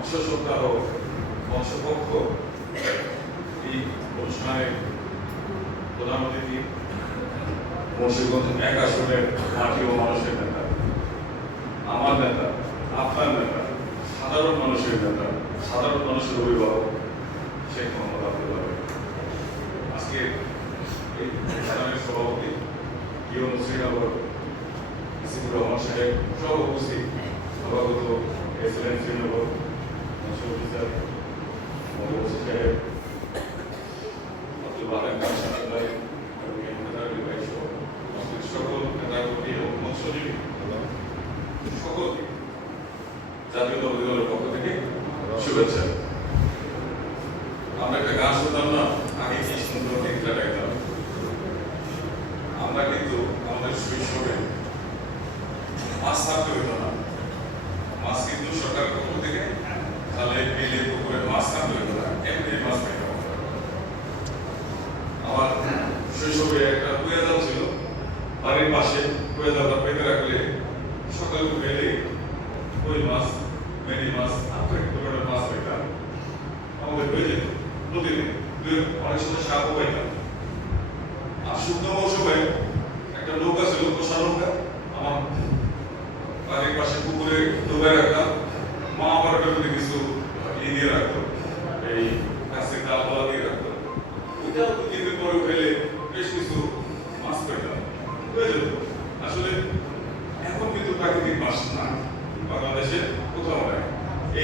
মৎস্য সপ্তাহ মৎস্যপক্ষ এই অনুষ্ঠানে প্রধান অতিথি মুন্সিগঞ্জ ১ আসনের মাটি ও মানুষের নেতা, আমার নেতা, আপনার নেতা, সাধারণ মানুষের নেতা, সাধারণ মানুষের অভিভাবক শেখ মোহাম্মদ আব্দুল্লাহ। আজকে এই অনুষ্ঠানের সভাপতি ইউন শ্রীনগর সিবুর রহমান সাহেব সহ উপস্থিত সভাগত এসএলএন শ্রীনগর অফিসার মোহাম্মদ সাহেব আব্দুল বাহার খান সাহেব সকল নেতাকর্মী এবং মৎস্যজীবী সকলকে জাতীয় দলের পক্ষ থেকে শুভেচ্ছা। আমরা একটা গান শুনতাম না, আগে কি সুন্দর দিনটা দেখতাম। আমরা কিন্তু আমাদের শৈশবে মাছ থাকতে হইতো না, মাছ কিন্তু সরকারের পক্ষ থেকে খালে বিলে পুকুরে মাছ থাকতে হইতো না, এমনি মাছ খাইতাম। আমার শৈশবে একটা কুয়া জাল ছিল বাড়ির পাশে, কুয়া জালটা পেতে রাখলে সকালে উঠে ওই মাছ, মেরি মাছ, আপনার মাছ পাইতাম। আমাদের হয়ে যেত প্রতিদিন, অনেক সময় সাপও পাইতাম। আর শুকনো মৌসুমে একটা নৌকা ছিল, কোষা নৌকা, আমার বাড়ির পাশে পুকুরে ডুবে রাখতাম। মা আমার ওটার কিছু দিয়ে রাখতো, এই গাছের ডালপালা দিয়ে রাখতো। ওইটাও 2-3 দিন পরে ফেলে বেশ কিছু মাছ পেতাম, হয়ে যেত। আসলে এখন কিন্তু প্রাকৃতিক মাছ না, বাংলাদেশে কোথাও নাই।